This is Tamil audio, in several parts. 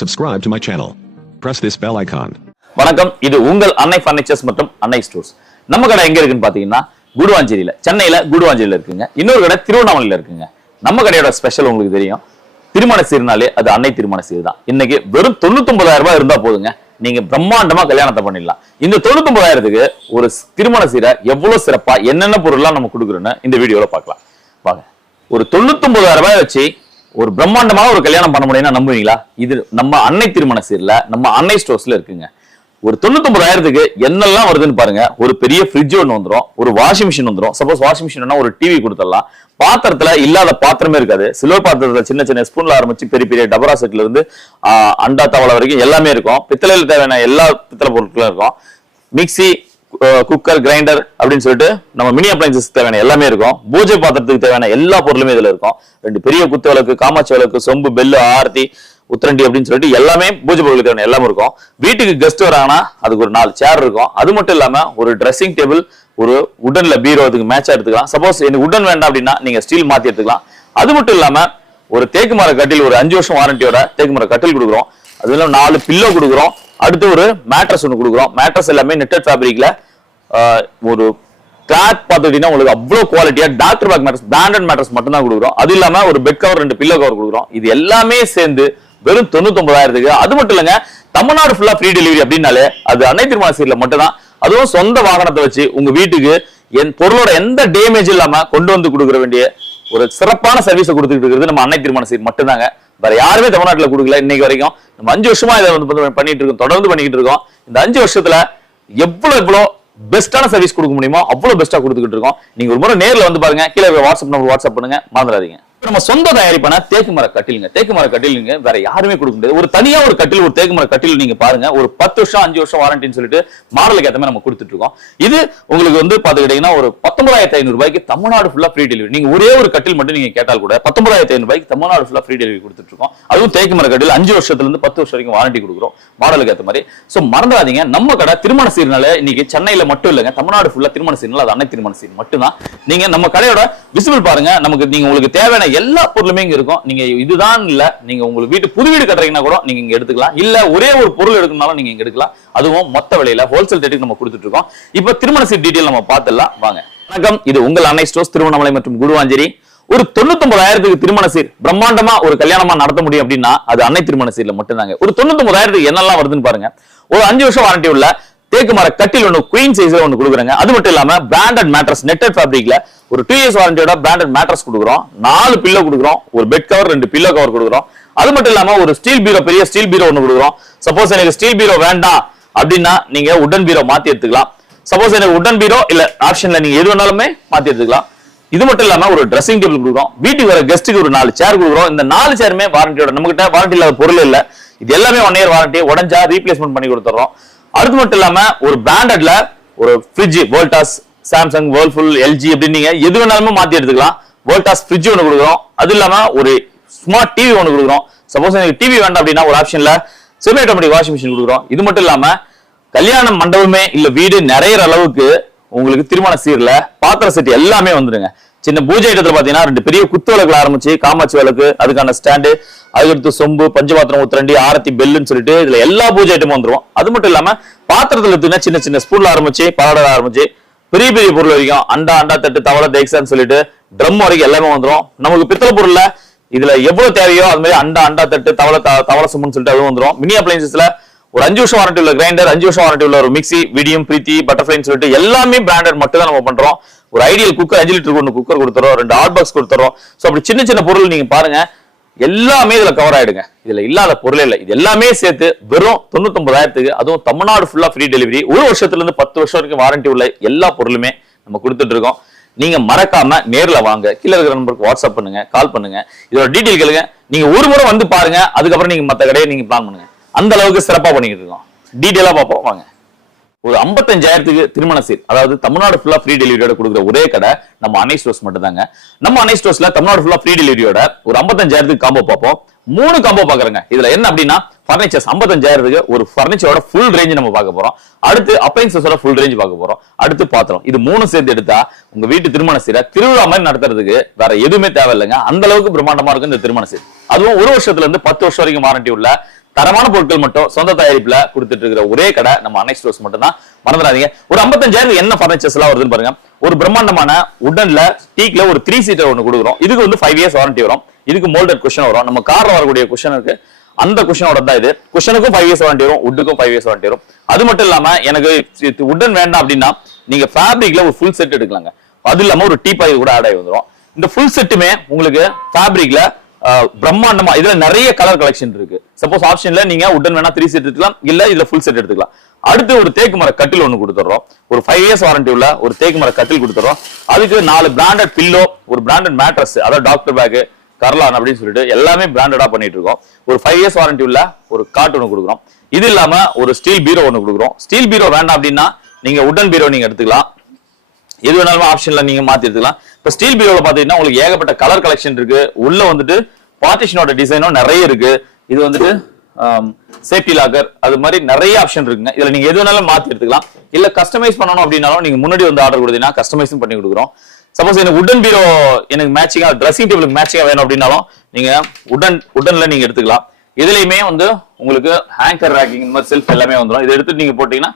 Subscribe to my channel. Press this bell icon. வணக்கம், இது உங்கள் அன்னை ஃபர்னிச்சர்ஸ் மற்றும் அன்னை ஸ்டோர்ஸ். நம்ம கடை எங்க இருக்குன்னு பாத்தீங்கன்னா குடுவாஞ்சேரியில, சென்னையில குடுவாஞ்சேரியில இருக்குங்க. இன்னொரு கடை திருவண்ணாமலையில இருக்குங்க. நம்ம கடையோட ஸ்பெஷல் உங்களுக்கு தெரியும், திருமண சீர்னாலே அது அன்னை திருமண சீர் தான். இன்னைக்கு வெறும் 99,000 ரூபாய் இருந்தா போதுங்க, நீங்க பிரம்மாண்டமா கல்யாணத்தை பண்ணிடலாம். இந்த 99,000க்கு ஒரு திருமண சீரை எவ்வளவு சிறப்பா என்னென்ன பொருள்லாம் நம்ம கொடுக்குறோன்னு இந்த வீடியோல பார்க்கலாம் வாங்க. ஒரு 99,000 ரூபாய் வச்சு ஒரு பிரம்மாண்டமான ஒரு கல்யாணம் பண்ண முடியும்னா நம்புவீங்களா? இது நம்ம அன்னை திருமண சீர்ல, நம்ம அன்னை ஸ்டோர்ஸ்ல இருக்குங்க. ஒரு 99,000க்கு என்னெல்லாம் வருதுன்னு பாருங்க. ஒரு பெரிய ஃப்ரிட்ஜ் ஒன்று வந்துடும், ஒரு வாஷிங் மிஷின் வந்துடும். சப்போஸ் வாஷிங் மிஷின் ஒரு டிவி கொடுத்துடலாம். பாத்திரத்துல இல்லாத பாத்திரமே இருக்காது. சில்வர் பாத்திரத்துல சின்ன சின்ன ஸ்பூன்ல ஆரம்பிச்சு பெரிய பெரிய டபரா செட்ல இருந்து அண்டா தவளை வரைக்கும் எல்லாமே இருக்கும். பித்தளையில தேவையான எல்லா பித்தளை பொருட்களும் இருக்கும். மிக்சி, குக்கர், கிரைண்டர் அப்படின்னு சொல்லிட்டு நம்ம மினி அப்ளைன்சஸ் தேவையான எல்லாமே இருக்கும். பூஜை பாத்திரத்துக்கு தேவையான எல்லா பொருளுமே இதுல இருக்கும். 2 பெரிய குத்து விளக்கு, காமாட்சி விளக்கு, சொம்பு, பெல்லு, ஆரத்தி, உத்திரண்டி அப்படின்னு சொல்லிட்டு எல்லாமே பூஜை பொருளுக்கு தேவையான எல்லாமே இருக்கும். வீட்டுக்கு கெஸ்ட் வராங்கன்னா அதுக்கு ஒரு 4 சேர் இருக்கும். அது மட்டும் இல்லாம ஒரு ட்ரெஸ்ஸிங் டேபிள், ஒரு உடன்ல பீரோ அதுக்கு மேட்சா எடுத்துக்கலாம். சப்போஸ் எனக்கு உடன் வேண்டாம் அப்படின்னா நீங்க ஸ்டீல் மாத்தி எடுத்துக்கலாம். அது மட்டும் இல்லாம ஒரு தேக்கு மர கட்டில், ஒரு 5 வருஷம் வாரண்டியோட தேக்கு மர கட்டில் கொடுக்குறோம். அது இல்லாம 4 பில்லோ கொடுக்குறோம். அடுத்து ஒரு மேட்ரஸ் ஒன்று கொடுக்குறோம். மேட்ரஸ் எல்லாமே நெட்டட் ஃபேப்ரிக்ல ஒரு கிளாத் பார்த்துட்டீங்கன்னா உங்களுக்கு அவ்வளவு குவாலிட்டியா doctor back mattress, branded mattress மட்டும் தான் கொடுக்குறோம். அது இல்லாம ஒரு பெட் கவர், 2 பில்லோ கவர் கொடுக்குறோம். இது எல்லாமே சேர்ந்து வெறும் 99,000க்கு. அது மட்டும் இல்லைங்க, தமிழ்நாடு ஃபுல்லா ஃப்ரீ டெலிவரி அப்படின்னாலே அது அன்னை திருமண சீர்ல மட்டும் தான். அதுவும் சொந்த வாகனத்தை வச்சு உங்க வீட்டுக்கு என் பொருளோட எந்த டேமேஜ் இல்லாம கொண்டு வந்து கொடுக்குற வேண்டிய ஒரு சிறப்பான சர்வீஸை கொடுத்துட்டு இருக்கிறது நம்ம அன்னை திருமண சீர் மட்டும் தாங்க. வேற யாருமே தமிழ்நாட்டில் கொடுக்கல இன்னைக்கு வரைக்கும். நம்ம 5 வருஷமா இதை வந்து பண்ணிட்டு இருக்கோம், தொடர்ந்து பண்ணிட்டு இருக்கோம். இந்த 5 வருஷத்துல எவ்வளவு பெஸ்டான சர்வீஸ் கொடுக்க முடியுமோ அவ்வளவு பெஸ்டா கொடுத்துக்கிட்டு இருக்கோம். நீங்க ஒரு முறை நேர்ல வந்து பாருங்க. கீழே வாட்ஸ்அப் நம்பர் வாட்ஸ்அப் பண்ணுங்க, மறந்துடாதீங்க. நம்ம சொந்த தயாரிப்பான தேக்கு மர கட்டிலுங்க. தேக்கு மர கட்டிலுங்க வேற யாருமே கொடுக்க முடியாது. ஒரு தனியா ஒரு கட்டில், ஒரு தேக்கு மர கட்டில் நீங்க பாருங்க. ஒரு 10 வருஷம் 5 வருஷம் வாரண்டின்னு சொல்லிட்டு மாடலுக்கு ஏற்ற மாதிரி நம்ம கொடுத்துட்டு இருக்கோம். இது உங்களுக்கு வந்து பாத்துக்கிட்டீங்கன்னா ஒரு 19,500 ரூபாய்க்கு தமிழ்நாடு ஃபுல்லா ஃப்ரீ டெலிவரி. நீங்க ஒரே ஒரு கட்டில் மட்டும் நீங்க கேட்டால் கூட 19,500 ரூபாய்க்கு தமிழ்நாடு ஃபுல்லா ஃப்ரீ டெலிவரி கொடுத்துட்டு இருக்கோம். அதுவும் தேக்கு மர கட்டில் 5 வருஷத்துல இருந்து 10 வருஷம் வரைக்கும் வாரண்டி கொடுக்குறோம், மாடலுக்கு ஏற்ற மாதிரி. சோ மறந்துடாதீங்க, நம்ம கடை திருமண சீர்னால இன்னைக்கு சென்னையில மட்டும் இல்லைங்க, தமிழ்நாடு ஃபுல்லா திருமண சீர்னால அது அன்னை திருமண சீர் மட்டும் தான். நீங்க நம்ம கடையோட விசிபிள் பாருங்க. நமக்கு நீங்க உங்களுக்கு தேவையான எல்லா பொருளுமே இருக்கும். நீங்க இதுதான் இல்ல, நீங்க உங்களுக்கு வீட்டு புது வீடு கட்டுறீங்கன்னா கூட நீங்க இங்க எடுத்துக்கலாம். இல்ல ஒரே ஒரு பொருள் எடுக்கணும்னாலும் நீங்க இங்க எடுக்கலாம். அதுவும் மொத்த விலையில ஹோல்சேல் ரேட்டுக்கு நம்ம கொடுத்துட்டு இருக்கோம். இப்ப திருமண சீர் டீடைல் நம்ம பார்த்தலாம் வாங்க. வணக்கம், இது உங்கள் அன்னை ஸ்டோர்ஸ், திருவண்ணாமலை மற்றும் குடுவாஞ்சேரி. ஒரு 99,000க்கு திருமண சீர் பிரம்மாண்டமா ஒரு கல்யாணமா நடத்த முடியும் அப்படின்னா அது அன்னை திருமண சீர்ல மட்டும் தாங்க. ஒரு 99,000க்கு என்னெல்லாம் வருதுன்னு பாருங்க. ஒரு 5 வருஷம் வாரண்டி உள்ள தேக்கு மர கட்டில் ஒன்று குயின் சைஸ்ல ஒன்று கொடுக்குறாங்க. அது மட்டும் இல்லாம பிராண்டட் மேட்ரஸ் நெட்டட் ஃபேப்ரிக்ல ஒரு 2 இயர்ஸ் வாரண்டியோட பிராண்டட் மேட்ரஸ் கொடுக்குறோம். 4 பில்லோ கொடுக்குறோம். ஒரு பெட் கவர், 2 பில்லோ கவர் கொடுக்குறோம். அது மட்டும் இல்லாம ஒரு ஸ்டீல் பீரோ, பெரிய ஸ்டீல் பீரோ ஒன்று கொடுக்குறோம். சப்போஸ் எனக்கு ஸ்டீல் பீரோ வேண்டாம் அப்படின்னா நீங்க உடன் பீரோ மாத்தி எடுத்துக்கலாம். சப்போஸ் எனக்கு உடன் பீரோ இல்ல ஆப்ஷன்ல நீங்க எது வேணாலுமே மாத்தி எடுத்துக்கலாம். இது மட்டும் இல்லாம ஒரு ட்ரெஸ்ஸிங் டேபிள் கொடுக்குறோம். வீட்டுக்கு வர கெஸ்ட்டுக்கு ஒரு 4 சேர் கொடுக்குறோம். இந்த 4 சேருமே வாரண்டியோட. நம்ம கிட்ட வாரண்டி இல்லாத பொருள் இல்ல, இது எல்லாமே 1 இயர் வாரண்டி. உடஞ்சா ரீப்ளேஸ்மெண்ட் பண்ணி கொடுத்துறோம். அது மட்டும் இல்லாம ஒரு பிராண்டட்ல ஒரு fridge, Voltas, Samsung, Whirlpool, LG அப்படின்னு நீங்க எது வேணாலுமே மாத்தி எடுத்துக்கலாம். வோல்டாஸ் ஃப்ரிட்ஜ் ஒன்று கொடுக்குறோம். அது இல்லாம ஒரு ஸ்மார்ட் டிவி ஒன்று கொடுக்குறோம். சப்போஸ் எனக்கு டிவி வேண்டாம் அப்படின்னா ஒரு ஆப்ஷன்ல செமி ஆட்டோமேட்டிக் வாஷிங் மிஷின் கொடுக்குறோம். இது மட்டும் இல்லாம கல்யாண மண்டபமே இல்ல வீடு நிறைய அளவுக்கு உங்களுக்கு திருமண சீர்ல பாத்திர செட் எல்லாமே வந்துருங்க. சின்ன பூஜை ஐட்டத்துல பாத்தீங்கன்னா 2 பெரிய குத்து விளக்குல ஆரம்பிச்சு காமாட்சி விளக்கு, அதுக்கான ஸ்டாண்டு, அதுக்கடுத்து சொம்பு, பஞ்சபாத்திரம், உத்திரண்டி, ஆரத்தி, பெல்லுன்னு சொல்லிட்டு இதுல எல்லா பூஜை ஐட்டமும் வந்துரும். அது மட்டும் இல்லாம பாத்திரத்துல எடுத்தீங்கன்னா சின்ன சின்ன ஸ்பூன்ல ஆரம்பிச்சு பலாடல ஆரம்பிச்சு பெரிய பெரிய பொருள் வரைக்கும் அண்டா தட்டு, தவளை, தேக்ஸான்னு சொல்லிட்டு ட்ரம் வரைக்கும் எல்லாமே வந்துடும். நமக்கு பித்தளை பொருள்ல இதுல எவ்வளவு தேவையோ அது மாதிரி அண்டா தட்டு, தவளை சும்முன்னு சொல்லிட்டு அதுவும் வந்துடும். மினி அப்ளைன்சஸ்ல ஒரு 5 வருஷம் வாரண்டி உள்ள கிரைண்டர், 5 வருஷம் வாரண்டி உள்ள ஒரு மிக்சி, விடியம், பிரீத்தி, பட்டர்ஃப்ளைன்னு சொல்லிட்டு எல்லாமே பிராண்டட் மட்டும் தான் நம்ம பண்றோம். ஒரு ஐடியல் குக்கர் 5 லிட்டருக்கு 1 குக்கர் கொடுத்துறோம். 2 ஹாட் பாக்ஸ் கொடுத்துறோம். சோ அப்படி சின்ன சின்ன பொருள் நீங்க பாருங்க, எல்லாமே இதுல கவர் ஆயிடுங்க. இதுல இல்லாத பொருளே இல்லை. இது எல்லாமே சேர்த்து வெறும் 99,000க்கு, அதுவும் தமிழ்நாடு ஃபுல்லா ஃப்ரீ டெலிவரி. 1 வருஷத்துல இருந்து 10 வருஷம் வரைக்கும் வாரண்டி உள்ள எல்லா பொருளுமே நம்ம கொடுத்துட்டு இருக்கோம். நீங்க மறக்காம நேர்ல வாங்க. கீழே இருக்கிற நம்பருக்கு வாட்ஸ்அப் பண்ணுங்க, கால் பண்ணுங்க. இதோட டீடைல் கேளுங்க. நீங்க ஒரு முறை வந்து பாருங்க, அதுக்கப்புறம் நீங்க மத்த கடையை நீங்க பிளான் பண்ணுங்க. அந்த அளவுக்கு சிறப்பா பண்ணிட்டு இருக்கோம். டீடைலா பார்ப்போம் வாங்க. ஒரு 55,000க்கு திருமண சீர், அதாவது தமிழ்நாடு ஃபுல்லா ஃப்ரீ டெலிவரியோட கொடுக்குற ஒரே கடை நம்ம அன்னை ஸ்டோர்ஸ் மட்டும் தாங்க. நம்ம அன்னை ஸ்டோர்ஸ்ல தமிழ்நாடு ஃபுல்லா ஃப்ரீ டெலிவரியோட ஒரு 55,000க்கு காம்போ பார்ப்போம். 3 காம்போ பாக்குறேங்க. இதுல என்ன அப்படின்னா ஃபர்னிச்சர்ஸ் 55,000க்கு ஒரு ஃபர்னிச்சரோட ஃபுல் ரேஞ்ச் நம்ம பார்க்க போறோம். அடுத்து அப்ளைன்சஸோட ஃபுல் ரேஞ்ச் பார்க்க போறோம். அடுத்து பாத்திரம். இது 3 சேர்த்து எடுத்தா உங்க வீட்டு திருமண சீரை திருவிழா மாதிரி நடத்துறதுக்கு வேற எதுவுமே தேவையில்லைங்க. அந்த அளவுக்கு பிரம்மாண்டமா இருக்கும் இந்த திருமண சீர். அதுவும் 1 வருஷத்துல இருந்து 10 வருஷம் வரைக்கும் வாரண்டி உள்ள தரமான பொருட்கள் மட்டும் சொந்த தயாரிப்புல கொடுத்துட்டு இருக்கிற ஒரே கடை நம்ம அன்னை ஸ்டோர்ஸ் மட்டும் தான். மறந்துடாதீங்க. ஒரு 55,000 என்ன பர்னிச்சர்ஸ் எல்லாம் வருதுன்னு பாருங்க. ஒரு பிரம்மாண்டமான உடன்ல டீக்ல ஒரு 3 சீட்டர் ஒன்று கொடுக்குறோம். இதுக்கு வந்து 5 இயர்ஸ் வாரண்டி வரும். இதுக்கு மோல்டட் குஷன் வரும். நம்ம கார்ல வரக்கூடிய குஷன் இருக்கு, அந்த குஷனோட தான் இது. குஷனுக்கும் 5 இயர்ஸ் வாரண்டி வரும், உட்டுக்கும் 5 இயர்ஸ் வாரண்டி வரும். அது மட்டும் இல்லாம எனக்கு உடன் வேண்டாம் அப்படின்னா நீங்க ஃபேப்ரிக்ல ஒரு ஃபுல் செட் எடுக்கலாங்க. அது இல்லாம ஒரு டீபாய் கூட ஆட் ஆகி வந்துடும். இந்த ஃபுல் செட்டுமே உங்களுக்கு ஃபேப்ரிக்ல பிரம்மாண்டமா இதுல நிறைய கலர் கலெக்ஷன் இருக்கு. சப்போஸ் ஆப்ஷன்ல நீங்க உடன் வேணா 3 செட் எடுத்துக்கலாம், இல்ல இதுல ஃபுல் செட் எடுத்துக்கலாம். அடுத்து ஒரு தேக்கு மர கட்டில் ஒன்று கொடுத்துறோம். ஒரு 5 இயர்ஸ் வாரண்டி உள்ள ஒரு தேக்கு மர கட்டில் கொடுத்துறோம். அதுக்கு 4 பிராண்டட் பில்லோ, ஒரு பிராண்டட் மேட்ரஸ், அதாவது டாக்டர் பேக், கர்லான் அப்படின்னு சொல்லிட்டு எல்லாமே பிராண்டடா பண்ணிட்டு இருக்கோம். ஒரு 5 இயர்ஸ் வாரண்டி உள்ள ஒரு காட் ஒன்று கொடுக்குறோம். இது இல்லாம ஒரு ஸ்டீல் பீரோ ஒன்று கொடுக்குறோம். ஸ்டீல் பீரோ வேண்டாம் அப்படின்னா நீங்க உடன் பீரோ நீங்க எடுத்துக்கலாம். எது வேணாலும் ஆப்ஷன்ல நீங்க மாத்தி எடுத்துக்கலாம். இப்ப ஸ்டீல் பீரோல பாத்தீங்கன்னா உங்களுக்கு ஏகப்பட்ட கலர் கலெக்ஷன் இருக்கு. உள்ள வந்துட்டு பார்ட்டிஷனோட டிசைனும் நிறைய இருக்கு. இது வந்துட்டு சேஃப்டி லாக்கர், அது மாதிரி நிறைய ஆப்ஷன் இருக்குங்க. இதுல நீங்க எது வேணாலும் மாத்தி எடுத்துக்கலாம். இல்ல கஸ்டமைஸ் பண்ணணும் அப்படின்னாலும் நீங்க முன்னாடி வந்து ஆர்டர் கொடுத்தீங்கன்னா கஸ்டமைஸும் பண்ணி கொடுக்குறோம். சப்போஸ் எனக்கு உடன் பீரோ எனக்கு மேட்சிங்கா ட்ரெஸ்ஸிங் டேபிளுக்கு மேட்சிங்கா வேணும் அப்படின்னாலும் நீங்க உடன்ல நீங்க எடுத்துக்கலாம். இதுலயுமே வந்து உங்களுக்கு ஹேங்கர் ரேக்கிங் இந்த மாதிரி செல்ஃப் எல்லாமே வந்துடும். இதை எடுத்துட்டு நீங்க போட்டீங்கன்னா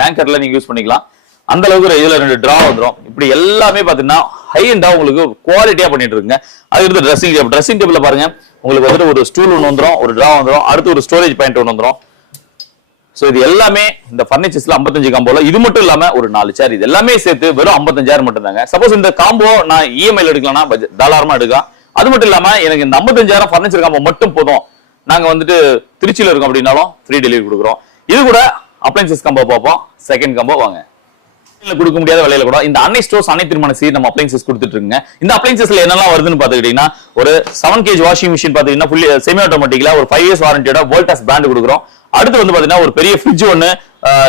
ஹேங்கர்ல நீங்க யூஸ் பண்ணிக்கலாம். அந்த அளவுக்கு இதுல 2 டிரா வந்துடும். இப்படி எல்லாமே பாத்தீங்கன்னா ஹை எண்டா உங்களுக்கு குவாலிட்டியா பண்ணிட்டு இருக்குங்க. அது எடுத்து ட்ரெஸ்ஸிங் டேபிள்ல பாருங்க, உங்களுக்கு வந்துட்டு ஒரு ஸ்டூல் ஒன்று வந்துடும், ஒரு டிரா வந்துடும், அடுத்து ஒரு ஸ்டோரேஜ் பாயிண்ட் ஒன்று வந்துடும். சோ இது எல்லாமே இந்த பர்னிச்சர்ஸ்ல 55 காம்போல. இது மட்டும் இல்லாம ஒரு 4 சேர், இது எல்லாமே சேர்த்து வெறும் 55,000 மட்டும் தாங்க. சப்போஸ் இந்த காம்போ நான் இஎம்ஐல எடுக்கலாம்னா தாராளமா எடுக்கலாம். அது மட்டும் இல்லாம எனக்கு இந்த 55,000 பர்னிச்சர் காம்போ மட்டும் போதும், நாங்க வந்துட்டு திருச்சியில இருக்கோம் அப்படின்னாலும் ஃப்ரீ டெலிவரி கொடுக்குறோம். இது கூட அப்ளைன்சஸ் காம்போ பார்ப்போம். செகண்ட் காம்போ வாங்க. கொடுக்க முடியாத விலையில கூட இந்த அன்னை ஸ்டோர்ஸ் அன்னை திருமண சீர் நம்ம அப்ளைன்சஸ் கொடுத்துட்டு இருக்குங்க. இந்த அப்ளைன்சஸ்ல என்னெல்லாம் வருதுன்னு பாத்துக்கிட்டீங்கன்னா ஒரு 7 kg வாஷிங் மிஷின் பாத்தீங்கன்னா ஃபுல்லி செமி ஆட்டோமேட்டிக்ல ஒரு 5 இயர்ஸ் வாரண்டியோட வோல்டாஸ் பிராண்ட் கொடுக்குறோம். அடுத்து வந்து பாத்தீங்கன்னா ஒரு பெரிய ஃப்ரிட்ஜ் ஒன்னு,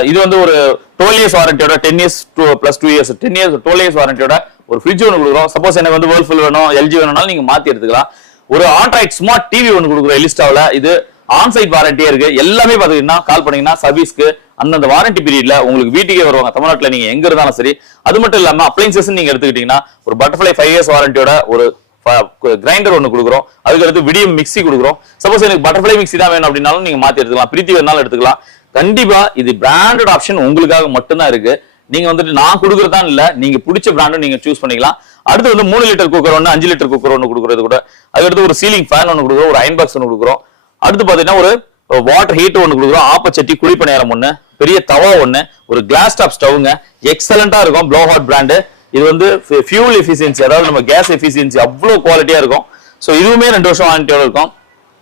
இது வந்து ஒரு 12 இயர்ஸ் வாரண்டியோட 10 years plus 2 years 10 years 12 years வாரண்டியோட ஒரு ஃப்ரிட்ஜ் ஒன்னு கொடுக்குறோம். சப்போஸ் எனக்கு வந்து வேர்ல்பூல் வேணும், எல்ஜி வேணும்னாலும் நீங்க மாத்தி எடுத்துக்கலாம். ஒரு ஆண்ட்ராய்ட் ஸ்மார்ட் டிவி ஒன்னு கொடுக்குறோம் எலிஸ்டாவில். இது ஆன்சைட் வாரண்டியா இருக்கு. எல்லாமே பாத்தீங்கன்னா கால் பண்ணீங்கன்னா சர்வீஸ்க்கு அந்தந்த வாரண்டி பீரியட்ல உங்களுக்கு வீட்டுக்கே வருவாங்க. தமிழ்நாட்டுல நீங்க எங்க இருந்தாலும் சரி. அது மட்டும் இல்லாம அப்ளைன்சஸ் நீங்க எடுத்துக்கிட்டீங்கன்னா ஒரு பட்டர்ஃபிளை 5 இயர்ஸ் வாரண்டியோட ஒரு கிரைண்டர் ஒன்னு கொடுக்குறோம். அதுக்கு அடுத்து விடியம் மிக்சி கொடுக்குறோம். சப்போஸ் எனக்கு பட்டர்ஃபிளை மிக்சி தான் வேணும் அப்படின்னாலும் நீங்க மாத்தி எடுத்துக்கலாம். பிரீத்தி வேணாலும் எடுத்துக்கலாம். கண்டிப்பா இது பிராண்டட் ஆப்ஷன் உங்களுக்காக மட்டும்தான் இருக்கு. நீங்க வந்துட்டு நான் கொடுக்குறதா இல்ல, நீங்க பிடிச்ச பிராண்டும் நீங்க சூஸ் பண்ணிக்கலாம். அடுத்து வந்து 3 லிட்டர் குக்கர் ஒன்னு, 5 லிட்டர் குக்கர் ஒன்னு கொடுக்குறது கூட. அதுக்கடுத்து ஒரு சீலிங் ஃபேன் ஒன்னு கொடுக்குறோம், ஒரு அயன் பாக்ஸ் ஒன்னு கொடுக்குறோம். அடுத்து பாத்தீங்கன்னா ஒரு வாட்டர் ஹீட்டர் ஒன்னு கொடுக்குறோம், ஆப்பச்சட்டி குழிப்பணியாரம் ஒன்னு, பெரிய தவா ஒன்னு, ஒரு கிளாஸ் டாப் ஸ்டவ்ங்க. எக்ஸலண்டா இருக்கும், ப்ளோ ஹாட் பிராண்ட். இது வந்து ஃபியூல் எஃபிஷியன்சி, அதாவது நம்ம கேஸ் எஃபிஷியன்சி அவ்வளவு குவாலிட்டியா இருக்கும். சோ இதுவுமே 2 வருஷம் வாரண்டியோட இருக்கும்.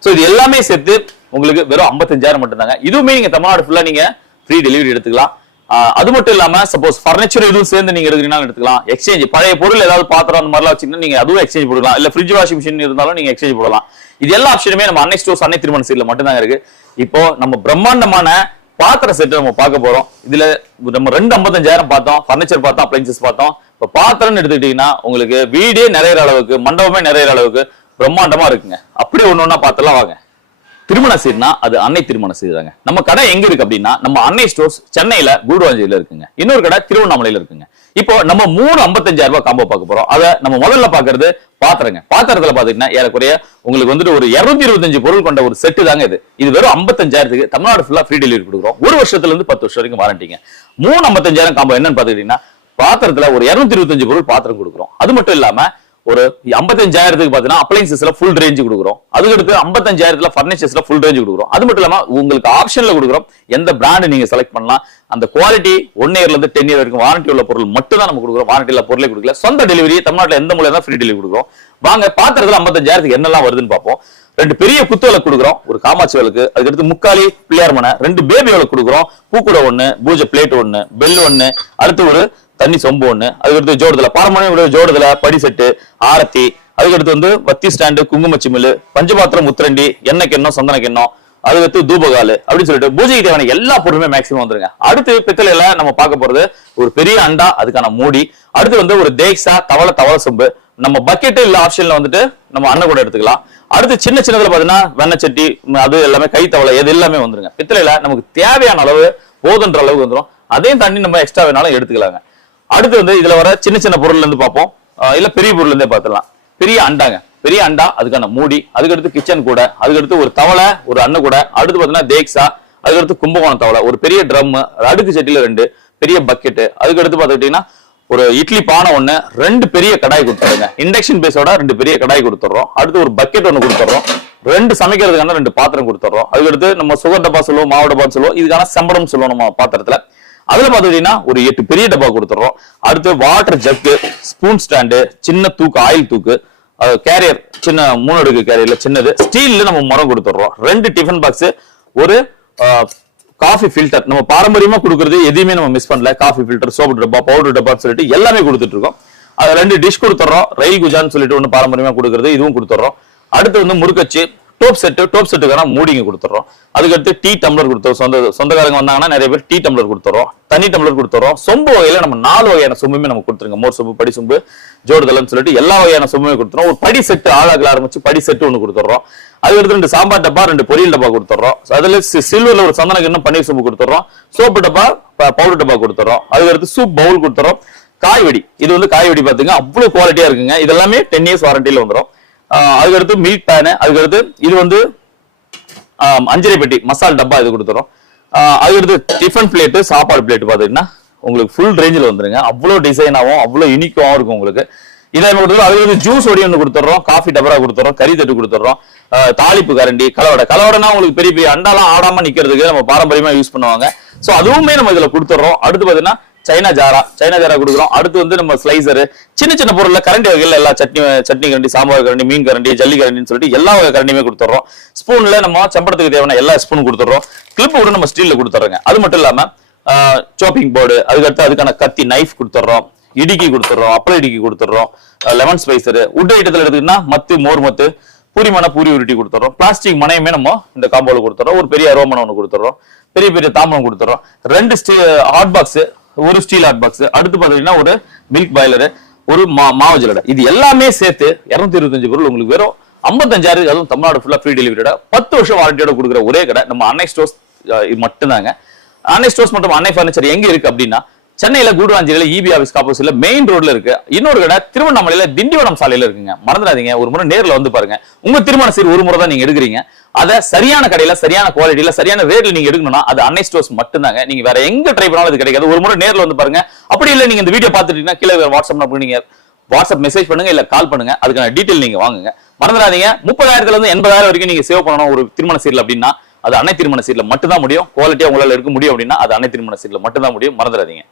சோ இது எல்லாமே சேர்த்து உங்களுக்கு வெறும் 55,000 மட்டும் தாங்க. இதுவுமே நீங்க தமிழ்நாடு ஃபுல்லா நீங்க ஃப்ரீ டெலிவரி எடுத்துக்கலாம். அது மட்டும் இல்லாம சப்போஸ் பர்னிச்சர் இதுவும் சேர்ந்து நீங்க எடுக்கிறீங்கனாலும் எடுத்துக்கலாம். எக்ஸ்சேஞ்ச் பழைய பொருள் ஏதாவது பாத்திரம் அந்த மாதிரிலாம் வச்சீங்கன்னா நீங்க அதுவும் எக்ஸ்சேஞ்ச் போடலாம். இல்ல ஃப்ரிட்ஜ் வாஷிங் மிஷின் இருந்தாலும் நீங்க எக்ஸ்சேஞ்ச் போடலாம். இது எல்லா ஆப்ஷனுமே நம்ம அன்னை ஸ்டோர்ஸ் அன்னை திருமண சீர்ல மட்டும் தான் இருக்கு. இப்போ நம்ம பிரம்மாண்டமான பாத்திர செட் நம்ம பார்க்க போறோம். இதுல நம்ம 55,000 பார்த்தோம், பர்னிச்சர் பார்த்தோம், அப்ளைன்சஸ் பார்த்தோம். இப்ப பாத்திரம்னு எடுத்துக்கிட்டீங்கன்னா உங்களுக்கு வீடே நிறைய அளவுக்கு, மண்டபமே நிறைய அளவுக்கு பிரம்மாண்டமா இருக்குங்க. அப்படியே ஒண்ணு பார்த்தலாம் வாங்க. திருமண சீர்னா அது அன்னை திருமண சீர் தாங்க. நம்ம கடை எங்க இருக்கு அப்படின்னா நம்ம அன்னை ஸ்டோர்ஸ் சென்னையில கூடுவாஞ்சியில இருக்குங்க. இன்னொரு கடை திருவண்ணாமலையில இருக்குங்க. இப்போ நம்ம 3 55,000 காம்போ பார்க்க போறோம். அத நம்ம முதல்ல பாக்குறது பாத்திரங்க. பாத்திரத்துல பாத்தீங்கன்னா ஏறக்குறைய உங்களுக்கு வந்துட்டு ஒரு 225 பொருள் கொண்ட ஒரு செட்டு தாங்க இது. இது வெறும் 55,000க்கு தமிழ்நாடு ஃபுல்லா ஃப்ரீ டெலிவரி கொடுக்குறோம். 1 வருஷத்துல இருந்து 10 வருஷம் வரைக்கும் வாரண்டிங்க. 3 55,000 காம்போ என்னன்னு பாத்துக்கிட்டீங்கன்னா பாத்திரத்துல ஒரு 225 பொருள் பாத்திரம் கொடுக்குறோம். அது மட்டும் இல்லாம ஒரு 55,000க்கு பாத்தீங்கன்னா அப்ளைன்சஸ்ல ஃபுல் ரேஞ்ச் கொடுக்குறோம். அதுக்கடுத்து 55,000ல பர்னிச்சர்ஸ்ல ஃபுல் ரேஞ்ச் கொடுக்குறோம். அது மட்டும் இல்லாம உங்களுக்கு ஆப்ஷன்ல கொடுக்குறோம். எந்த பிராண்ட் நீங்க செலக்ட் பண்ணலாம். அந்த குவாலிட்டி 1 இயர்ல இருந்து 10 இயர் வரைக்கும் வாரண்டி உள்ள பொருள் மட்டும் தான் நம்ம கொடுக்குறோம். வாரண்டி உள்ள பொருளே கொடுக்கல. சொந்த டெலிவரி தமிழ்நாட்டுல எந்த மூலையில தான் ஃப்ரீ டெலிவரி கொடுக்குறோம். வாங்க பாத்திரத்துல 55,000க்கு என்னெல்லாம் வருதுன்னு பார்ப்போம். 2 பெரிய குத்துவலை கொடுக்குறோம், ஒரு காமாட்சி விளக்கு. அதுக்கடுத்து முக்காலி பிள்ளையார் மனை, 2 பேபி விளக்கு கொடுக்குறோம், பூக்கூட 1, பூஜை பிளேட் 1, பெல் 1, அடுத்து ஒரு தண்ணி சொம்பு 1, அதுக்கடுத்து ஜோடுதல பாரம்பரிய ஜோடுதல படி செட்டு, ஆரத்தி, அதுக்கடுத்து வந்து வத்தி ஸ்டாண்டு, குங்கும சிமிழ், பஞ்சபாத்திரம், முத்திரண்டி, எண்ணெய் கிண்ணம், சந்தன கிண்ணம், அதுக்கடுத்து தூபகாலு அப்படின்னு சொல்லிட்டு பூஜைக்கு தேவையான எல்லா பொருளுமே மேக்ஸிமம் வந்துருங்க. அடுத்து பித்தளையில நம்ம பார்க்க போறது ஒரு பெரிய அண்டா, அதுக்கான மூடி. அடுத்து வந்து ஒரு தேக்ஸா தவள சொம்பு. நம்ம பக்கெட் இல்ல ஆப்ஷன்ல வந்துட்டு நம்ம அண்ணன் கூட எடுத்துக்கலாம். அடுத்து சின்ன சின்னதுல பாத்தீங்கன்னா வெண்ணச்சட்டி, அது எல்லாமே கை தவளை, இது எல்லாமே வந்துருங்க. பித்தளையில நமக்கு தேவையான அளவு போதுன்ற அளவுக்கு வந்துடும். அதையும் தாண்டி நம்ம எக்ஸ்ட்ரா வேணாலும் எடுத்துக்கலாங்க. அடுத்து வந்து இதுல வர சின்ன சின்ன பொருள்ல இருந்து பார்ப்போம், இல்ல பெரிய பொருள்ல இருந்தே பார்த்துலாம். பெரிய அண்டாங்க. பெரிய அண்டா, அதுக்கான மூடி, அதுக்கடுத்து கிச்சன் கூட, அதுக்கடுத்து ஒரு தவளை, ஒரு அன்ன கூட, அடுத்து பாத்தீங்கன்னா தேக்ஸா, அதுக்கடுத்து கும்பகோணம் தவளை, ஒரு பெரிய ட்ரம், அடுக்கு சட்டியில 2 பெரிய பக்கெட், அதுக்கடுத்து பாத்துக்கிட்டீங்கன்னா ஒரு இட்லி பானை 1, 2 பெரிய கடாய் கொடுத்துருங்க. இண்டக்ஷன் பேஸோட 2 பெரிய கடாய் கொடுத்துறோம். அடுத்து ஒரு பக்கெட் 1 கொடுத்துறோம். 2 சமைக்கிறதுக்கான 2 பாத்திரம் கொடுத்துறோம். அதுக்கடுத்து நம்ம சுகர் டப்பா சொல்லுவோம், மாவு டப்பா சொல்லுவோம், இதுக்கான செம்படம் சொல்லுவோம் நம்ம பாத்திரத்துல. அதுல பாத்துக்கிட்டீங்கன்னா ஒரு 8 பெரிய டப்பா கொடுத்துறோம். அடுத்து வாட்டர் ஜக்கு, ஸ்பூன் ஸ்டாண்டு, சின்ன தூக்கு, ஆயில் தூக்கு, கேரியர், சின்ன 3 அடுக்கு கேரியர்ல சின்னது, ஸ்டீல்ல நம்ம முறம் கொடுத்துறோம். 2 டிஃபன் பாக்ஸ், ஒரு காஃபி ஃபில்டர், நம்ம பாரம்பரியமா கொடுக்கறது எதையுமே நம்ம மிஸ் பண்ணல. காஃபி ஃபில்டர், சோப்பு டப்பா, பவுடர் டப்பான்னு சொல்லிட்டு எல்லாமே கொடுத்துட்டு இருக்கோம். அது 2 டிஷ் கொடுத்துறோம். ரயில் குஜான்னு சொல்லிட்டு ஒன்று பாரம்பரியமா கொடுக்கறது, இதுவும் கொடுத்துறோம். அடுத்து வந்து முறுக்கச்சு, டோப் செட்டுக்கான மூடிங்க கொடுத்துறோம். அதுக்கடுத்து டீ டம்ளர் கொடுத்துறோம். சொந்தக்காரங்க வந்தாங்கன்னா நிறைய பேர் டீ டம்ளர் கொடுத்துறோம். தனி டம்ளர் கொடுத்துறோம். சொம்பு வகையில நம்ம 4 வகையான சொம்புமே நம்ம கொடுத்துருங்க. மோர் சொம்பு, படி சொம்பு, ஜோடுதலன்னு சொல்லிட்டு எல்லா வகையான சொம்புமே கொடுத்துறோம். ஒரு படி செட்டு, ஆளாகல ஆரம்பிச்சு படி செட்டு 1 கொடுத்துறோம். அதுக்கடுத்து 2 சாம்பார் டப்பா, 2 பொரியல் டப்பா கொடுத்துறோம். அதுல சில்வர்ல ஒரு சந்தன கிண்ணம், பன்னீர் சொம்பு கொடுத்துறோம். சோப்பு டப்பா, பவுடர் டப்பா கொடுத்துறோம். அதுக்கடுத்து சூப் பவுல் கொடுத்துறோம். காய்வெடி, இது வந்து காய்வெடி பாத்துங்க, அவ்வளவு குவாலிட்டியா இருக்குங்க. இதெல்லாமே 10 இயர்ஸ் வாரண்டியில வந்துடும். அதுக்கடுத்து மில்க் பேனு, அதுக்கடுத்து இது வந்து அஞ்சரை பெட்டி மசால் டப்பா, இது கொடுத்துறோம். அதுக்கடுத்து டிஃபன் பிளேட்டு, சாப்பாடு பிளேட் பாத்தீங்கன்னா உங்களுக்கு ஃபுல் ரேஞ்சில் வந்துருங்க. அவ்வளவு டிசைனாகவும் அவ்வளவு யூனிக்காவும் இருக்கும் உங்களுக்கு. இதை அதுக்கு ஜூஸ் ஒடி 1 கொடுத்துறோம். காஃபி டபரா கொடுத்துறோம். கறி தட்டு கொடுத்துறோம். தாளிப்பு கரண்டி, கலவடைனா உங்களுக்கு பெரிய பெரிய அண்டாலாம் ஆடாம நிக்கிறதுக்கு நம்ம பாரம்பரியமா யூஸ் பண்ணுவாங்க. சோ அதுவுமே நம்ம இதுல கொடுத்துறோம். அடுத்து பாத்தீங்கன்னா சைனா ஜாரா கொடுக்குறோம். அடுத்து வந்து நம்ம ஸ்லைசரு, சின்ன சின்ன பொருள்ல கரண்டி வகைகள் எல்லா சட்னி கரண்டி, சாம்பார் கரண்டி, மீன் கரண்டி, ஜல்லி கரண்டின்னு சொல்லிட்டு எல்லா வகை கரண்டியுமே கொடுத்துறோம். ஸ்பூன்ல நம்ம சம்பளத்துக்கு தேவையான எல்லா ஸ்பூன் கொடுத்துறோம். கிளிப் கூட நம்ம ஸ்டீல்ல கொடுத்துறோங்க. அது மட்டும் இல்லாம சாப்பிங் போர்டு, அதுக்கடுத்து அதுக்கான கத்தி, நைஃப் கொடுத்துறோம். இடுக்கி கொடுத்துறோம். அப்பள இடுக்கி கொடுத்துறோம். லெமன் ஸ்பைசரு, உட் ஐட்டத்துல எடுத்துக்கிட்டா மத்து, மோர் மத்து, பூரி உருட்டி கொடுத்துறோம். பிளாஸ்டிக் மனையுமே நம்ம இந்த காம்போல கொடுத்துறோம். ஒரு பெரிய அரோமனை 1 கொடுத்துறோம். பெரிய பெரிய தாம்பலம் கொடுத்துறோம். 2 ஹாட் பாக்ஸ், ஒரு ஸ்டீல் ஹாட் பாக்ஸ், அடுத்து பாத்தீங்கன்னா ஒரு மில்க் பாய்லர், ஒரு மாவு ஜல்லடை. இது எல்லாமே சேர்த்து 225 பொருள் உங்களுக்கு வெறும் 55,000. அதுவும் தமிழ்நாடு ஃபுல்லா ஃப்ரீ டெலிவரியோட 10 வருஷம் வாரண்டியோட கொடுக்குற ஒரே கடை நம்ம அன்னை ஸ்டோர்ஸ் மட்டும்தாங்க. அன்னை ஸ்டோர்ஸ் மற்றும் அன்னை ஃபர்னிச்சர் எங்க இருக்கு அப்படின்னா சென்னையில கூடுவாஞ்சேரியில இபி ஆபீஸ் ஆப்போசிட்ல மெயின் ரோட்ல இருக்கு. இன்னொரு கடை திருவண்ணாமலையில திண்டிவனம் சாலையில இருக்குங்க. மறந்துடாதீங்க, ஒரு முறை நேர்ல வந்து பாருங்க. உங்க திருமண சீர் ஒரு முறை தான் நீங்க எடுக்கிறீங்க. அதை சரியான கடையில, சரியான குவாலிட்டியில, சரியான ரேட்ல நீங்க எடுக்கணும்னா அது அன்னை ஸ்டோர்ஸ் மட்டும்தாங்க. நீங்க வேற எங்க ட்ரை பண்ணாலும் அது கிடைக்காது. ஒரு முறை நேர்ல வந்து பாருங்க. அப்படி இல்ல நீங்க இந்த வீடியோ பார்த்துட்டீங்கன்னா கீழே வாட்ஸ்அப் மெசேஜ் பண்ணுங்க, இல்ல கால் பண்ணுங்க. அதுக்கான டீடைல் நீங்க வாங்குங்க. மறந்துடாதீங்க, 30,000 இருந்து 80,000 வரைக்கும் நீங்க சேவ் பண்ணணும் ஒரு திருமண சீர்ல அப்படின்னா அது அன்னை திருமண சீர்ல மட்டும் தான் முடியும். குவாலிட்டியா உங்களால இருக்க முடியும் அப்படின்னா அது அன்னை திருமண சீர்ல மட்டும் தான் முடியும். மறந்துடாதீங்க.